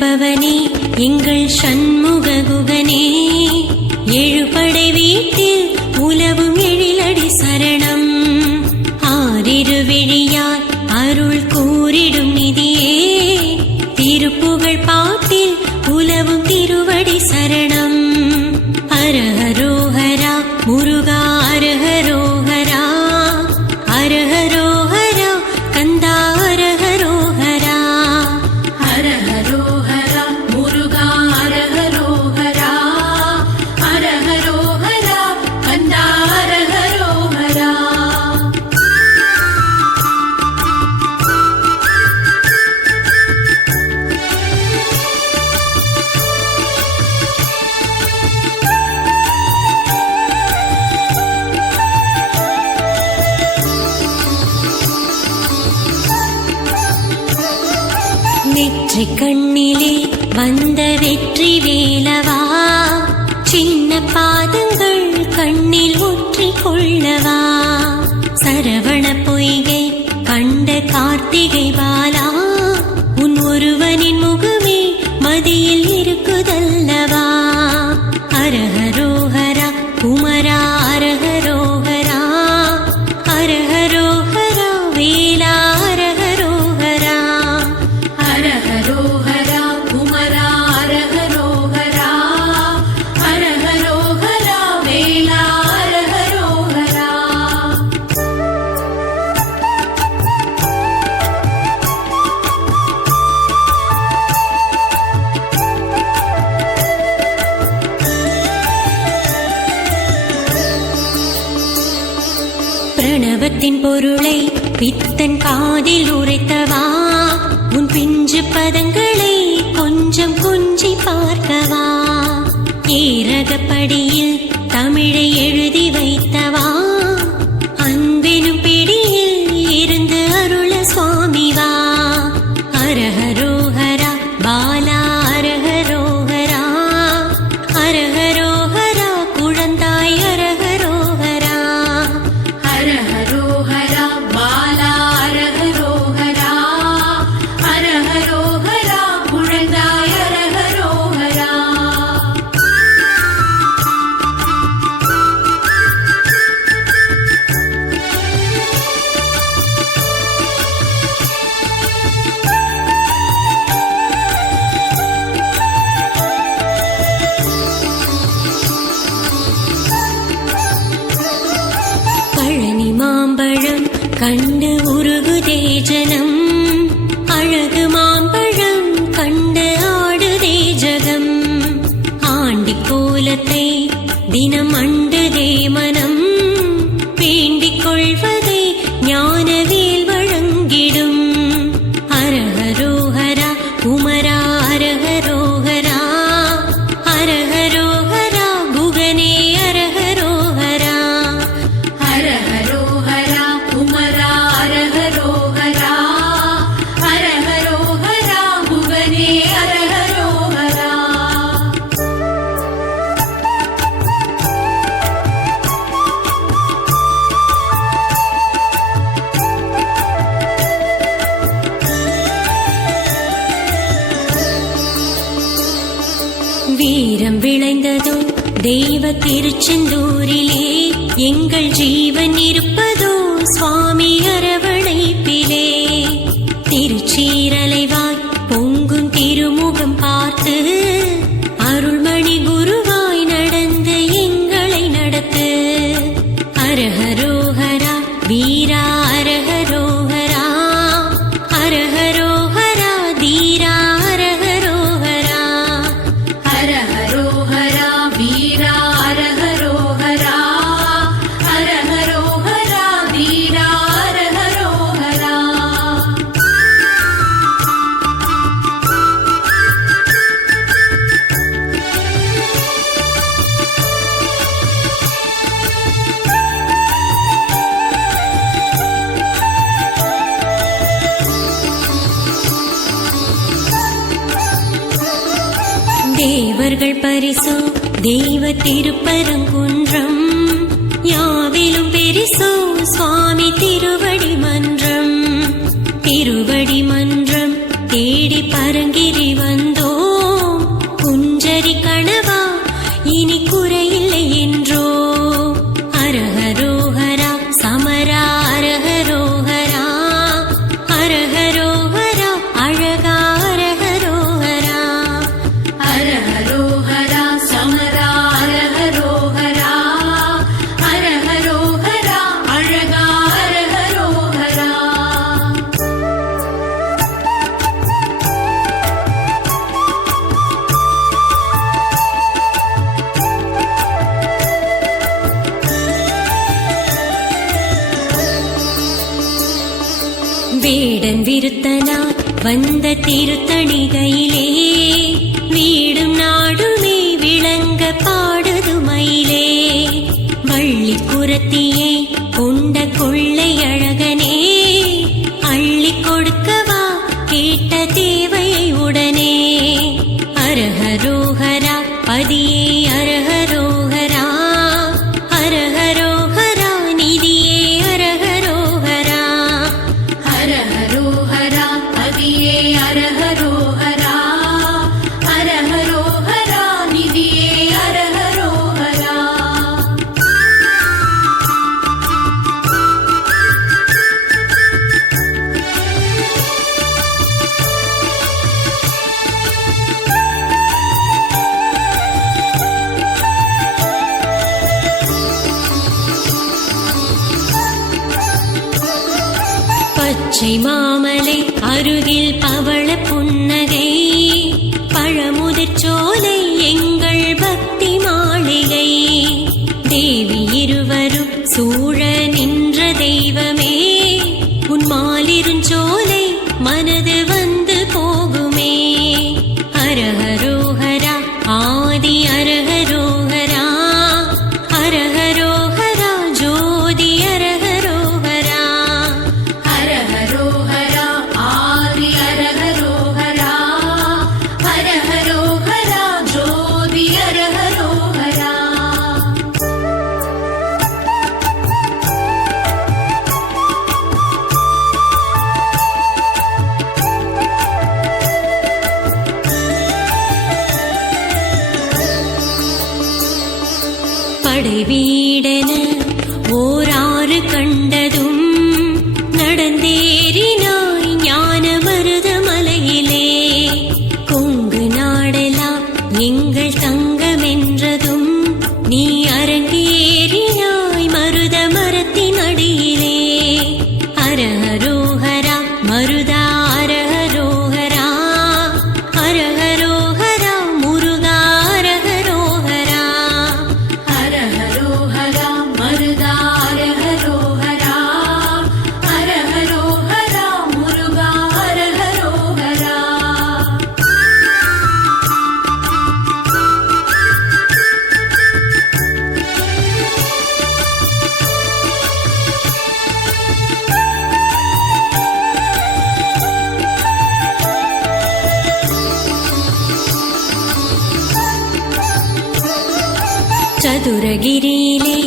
பவனே எங்கள் சண்முககுகனே, எழுபடை வீட்டில் உலவும் எழிலடி சரணம். ஆரிருவிழியார் அருள் கூறிடும் நிதியே, திருப்புகழ் பாட்டில் உலவும் திருவடி சரணம். அரஹரோஹரா முருகா அரஹரோஹரா, அரஹரோஹரா கந்தா அரஹரோஹரா. அரஹரோஹரா முருகா அரஹரோஹரா, அரஹரோஹரா கந்தா அரஹரோஹரா. நெற்றி கண்ணிலே வந்த வெற்றி வேலவா, சின்ன பாதங்கள் கண்ணில் ஒற்றி கொள்ளவா. சரவண பொய்கை கண்ட கார்த்திகை பாலா, உன் ஒருவனின் முகமே மதியில் இருக்குதல்லவா. அரஹரோஹரா குமரா அரஹரோஹரா, அரஹரோஹரா வேலா அரஹரோஹரா. அரஹரோஹரா குமரா அரஹரோஹரா, அரஹரோஹரா வேலா அரஹரோஹரா. பிரணவத்தின் பொருளை பித்தன் காதில் உரைத்தவா, உன் பிஞ்சு பதங்களை கொஞ்சம் கொஞ்சி பார்க்கவா. ஏரகப்படியில் தமிழை எழுதி வைத்தவா, அன்பெனும் பிடியில் இருந்து அருள சுவாமிவா. அரஹரோஹரா பாலா அரஹரோஹரா, அரஹரோஹரா குழந்தாய் அரஹரோஹரா. அரஹரோஹரா பாலா அரஹரோஹரா, அரஹரோஹரா குழந்தாய் அரஹரோஹரா. பழனி மாம்பழம் கண்டு உருகுதே ஜனம், அழகு மாம்பழம் கண்டு ஆடுதே ஜகம். ஆண்டி கோலத்தை தினம் அண்டுதே மனம், வேண்டிக் கொள்வதை ஞானவேல் வழங்கிடும். அரஹரோஹரா குமரா அரஹரோஹரா, அரஹரோஹரா குகனே அரஹரோஹரா. அரஹரோஹரா குமரா அரஹரோஹரா, அரஹரோஹரா குகனே அரஹரோஹரா. வீரம் விளைந்ததோ தெய்வ திருச்செந்தூரிலே, எங்கள் ஜீவன் இருப்பதோ சுவாமி அரவணைப்பிலே. திருச்சீரலைவாய் பொங்கும் திருமுகம் பார்த்து, அருள்மணி குருவாய் நடந்து எங்களை நடத்து. அரஹரோஹரா வீரா அரஹரோஹரா, அரஹரோஹரா தீரா அரஹரோஹரா. அரஹரோஹரா வீரா அரஹரோஹரா, அரஹரோஹரா வீரா அரஹரோஹரா. தேவர்கள் பரிசோ தெய்வ திருப்பரங்குன்றம், யாவிலும் பெரிசோ சுவாமி திருவடி மன்றம். திருவடி மன்றம் தேடி பரங்கிரி வந்தோ, வந்த திருத்தணிகையிலே வீடும் நாடுமே விளங்க பாடுது மயிலே. வள்ளி குரத்தியை கொண்ட கொள்ளை அழகனே அள்ளி கொடுக்கவா கேட்ட தேவையை உடனே. அரஹரோஹரா பதியே அரஹரோஹரா அரஹரோஹரா நிதியே அரஹரோஹரா. ஹரஹரோஹரா பதியே அரஹரோஹரா அரஹரோஹரா நிதியே அரஹரோஹரா. பச்சை மாமலை அருகில் பவள புன்னகை பழமுதிர்ச்சோலை எங்கள் பக்தி மாளிகை. தேவி இருவரும் சூழ நின்ற தெய்வமே உன் மாலிருஞ்சோலை மனது வந்து போகுமே. அரஹரோஹரா ஆதி அரஹரோஹரா அரஹரோஹரா ஜோதி அரஹரோஹரா. ஹரஹரோஹரா ஆதி அரஹரோஹரா ஹரஹரோஹரா ஜோதி அரஹரோஹரா. படைவீடென ஓராறு கண்டதும் நடந்தேறினாய் ஞான மருதமலையிலே. கொங்கு நாடெல்லாம் எங்கள் தங்கமென்றதும் நீ அரங்கேறினாய் மருத மரத்தின் அடியிலே. அரஹரோஹரா மருதா அரஹரோஹரா அரஹரோஹரா முருகா அரஹரோஹரா. ஹரஹரோஹரா மருதா அரஹரோஹரா அரஹரோஹரா முருகா அரஹரோஹரா. சதுரகிரியிலே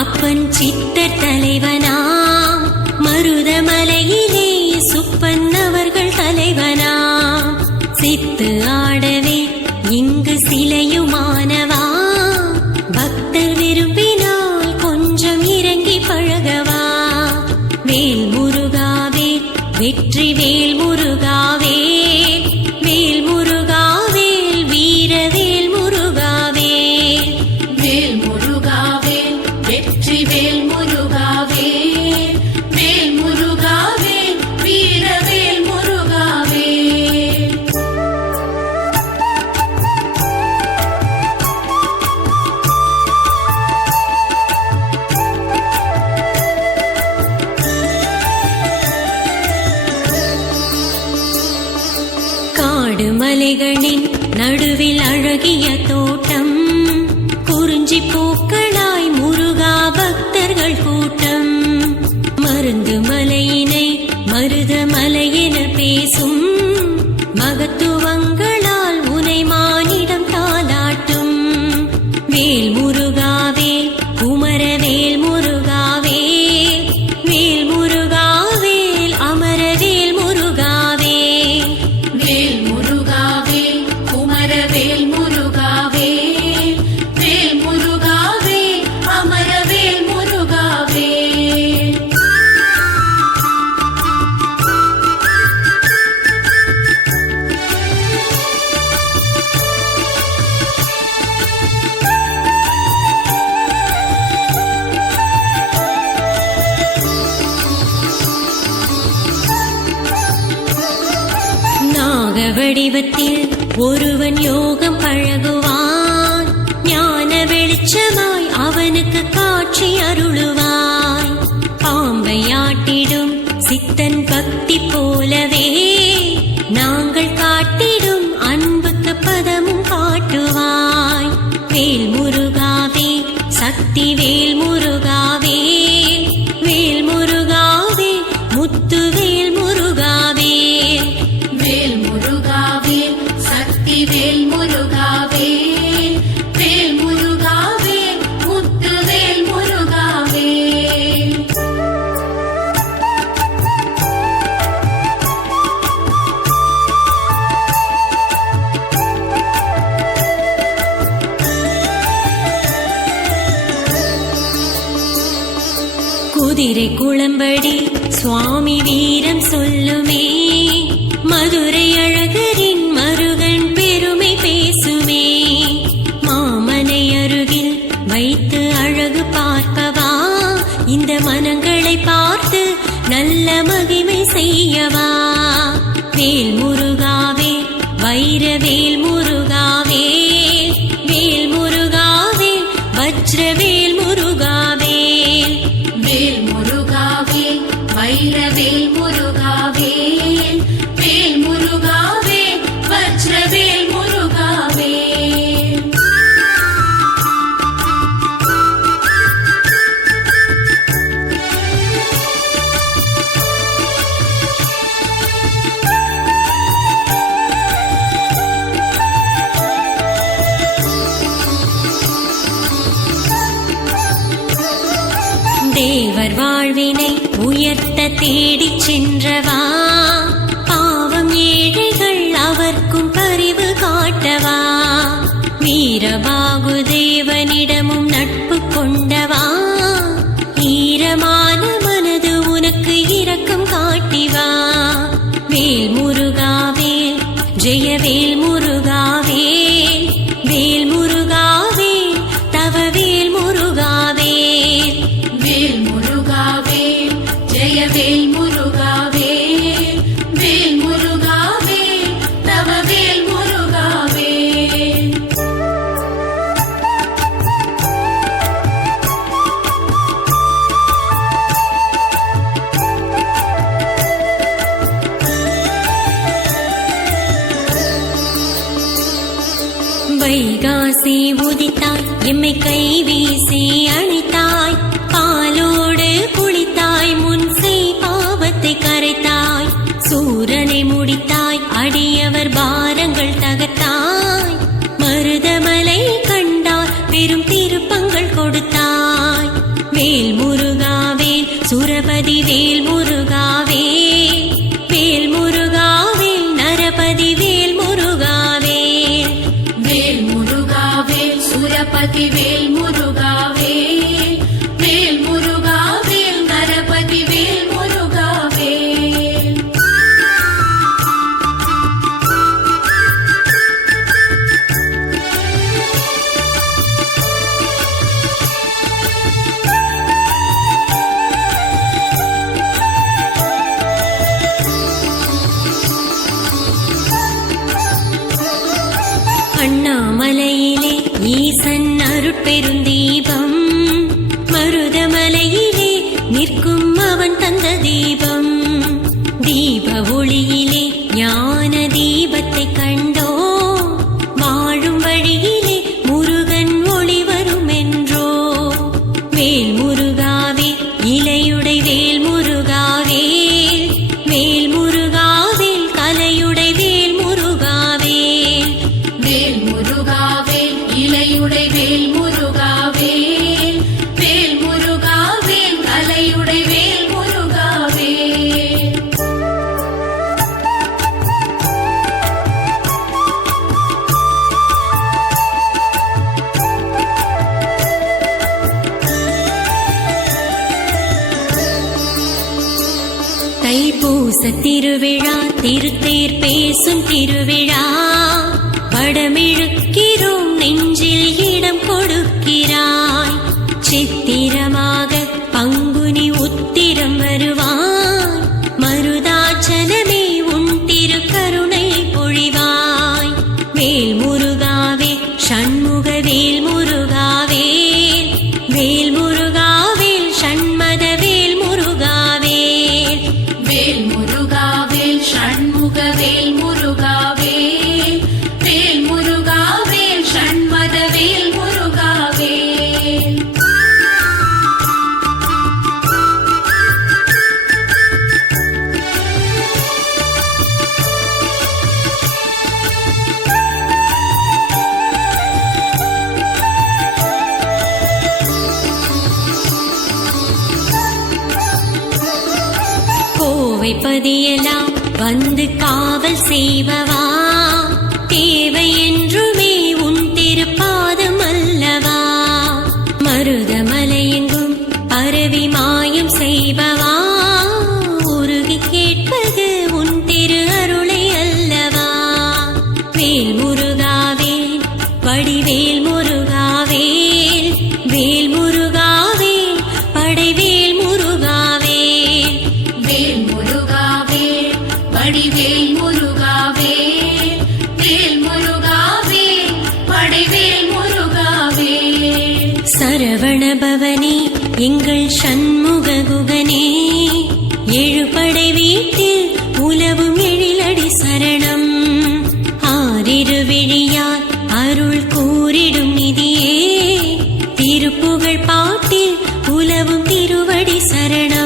அப்பன் சித்தர் தலைவனாம் மருதமலையிலே சுப்பன் அவர்கள் தலைவனாம். சித்து ஆடவே இங்கு சிலையுமானவா பக்தர் விரும்பினால் கொஞ்சம் இறங்கி பழகவா. வேல் முருகாவே வெற்றி வேல் முருகாவே வேல் முருகாவேல் வீரவேல் முருகாவே. வேல் முருகாவே வெற்றி வேல் முருகாவே வேல் முருகாவே வீரவேல் முருகாவே. காடு மலைகளின் நடுவில் அழகிய தோட்டம் குறிஞ்சி பூக்களாய் முருகா பக்தர்கள் கூட்டம். மருந்து மலையினை மருத மலையென பேசும் மகத்துவங்களால் உனை மானிடம் தாலாட்டும். வேல் முருகாவே குமரவேல் முருகாவே வேல் முருகாவேல் அமரவேல் முருகாவே. வேல் முருகாவே குமரவேல் முருகாவே வேல் முருகாவே அமரவேல் முருகாவே. வடிவத்தில் ஒருவன் யோகம் பழகுவான். ஞான வெளிச்சமாய் அவனுக்கு காட்சி அருளுவாய். பாம்பை ஆட்டிடும் சித்தன் பக்தி போலவே நாங்கள் காட்டிடும் அன்புக்கு பதமும் காட்டுவாய். வேல் முருகாவே சக்தி வேல் முருகாவே, வேல் முருகாவே முத்து வேல் முருகாவே. வேல் முருகாவே சக்தி வேல் முருகாவே, வேல் முருகாவே முத்து வேல் முருகாவே. குதிரை குளம்படி சுவாமி வீரம் சொல்லுமே, மதுரை அழகரின் மருகன் பெருமை பேசுமே. மாமனை அருகில் வைத்து அழகு பார்க்கவா, இந்த மனங்களை பார்த்து நல்ல மகிமை செய்யவா. வேல் முருகாவே வைரவேல் முருகாவே, வேல் முருகாவே வஜ்ரவேல் முருகாவே. வேல் முருகாவே வைரவேல் முருகாவே, வேல் முருகாவே வஜ்ரவேல் முருகாவே. தேவர் வாழ்வினை உயர்த்த தேடிச் சென்றவா, பாவம் ஏழைகள் அவர்க்கும் பரிவு காட்டவா. வீரபாகு தேவனிடமும் நட்பு கொண்டவா, ஈரமான மனது உனக்கு இரக்கம் காட்டிவா. வேல் முருகாவே ஜெயவேல் முருகாவே, வேல் முருகாவே தவ வேல் முருகாவே. வேல் முருகாவே ஜெயவேல் முருகாவே, வேல் முருகாவே தவ வேல் முருகாவே. வைகாசி உதித்தாய் எம்மை கை வீசி அணைத்தாய், பாலோடு குளித்தாய் முன்சை பாவத்தை கரைத்தாய். சூரனை முடித்தாய் அடியவர் பாரங்கள் தகர்த்தாய், மருதமலை கண்டாய் பெரும் திருப்பங்கள் கொடுத்தாய். வேல் முருகாவே சுரபதி வேல் முருகாவே, வேல் முருகாவே நரபதி வேல் முருகாவே. வேல் முருகாவே சுரபதி வேல் முருகாவே, வேல் முருகாவே நரபதி வேல் முருகாவே. அண்ணாமலையிலே ஈசன் அருட்பெருந்தீபம், மருதமலையிலே நிற்கும் அவன் தந்த தீபம். தீப ஒளியிலே ஞான தீபத்தை கண்டோ, வாழும் வழியிலே முருகன் ஒளி வரும் என்றோ. வேல் முருகாவே இலையுடை வேல் முருகாவே, வேல் முருகாவே கலையுடை வேல் முருகாவே. வேல் முருகாவே இலையுடை வேல் முருகாவே, வேல் முருகாவே கலையுடை வேல் முருகாவே. தைப்பூச திருவிழா திருத்தேர் பேசும் திருவிழா, வடமிழுக்கிறோம் நெஞ்சில் இடம் கொடுக்கிறாய். சித்திரமாக பங்குனி உத்திரம் வருவாய், மருதாச்சலமே உன் திருக்கருணை பொழிவாய். வேல் முருகாவே ஷண்முக வேல் முருகாவே, வேல் முருகாவே ஷண்மத வேல் முருகாவே. வேல் முருகாவே ஷண்முக வேல் நினைப்பதியெல்லாம் வந்து காவல் செய்பவா தேவை என்றுமே உன் திருப்பாதம் அல்லவா மருதமலையெங்கும் பரவி மாயம் செய்பவா உருகி கேட்பது உன் திரு அருளை அல்லவா வேல் முருகாவேல் வடிவேல் முருகாவேல் வேல் முருகாவேல் படைவேல் முருகாவேல் வேல் முருகாவேல் வடிவேல் முருகாவேல் வேல் முருகாவேல் படைவேல் முருகாவேல் சரவண பவனே எங்கள் சண்முக குகனே எழுபடை வீட்டில் உலவும் எழிலடி சரணம் ஆறிருவிழியார் அருள் கூறிடும் நிதியே திருப்புகழ் பாட்டில் உலவும் திருவடி சரணம்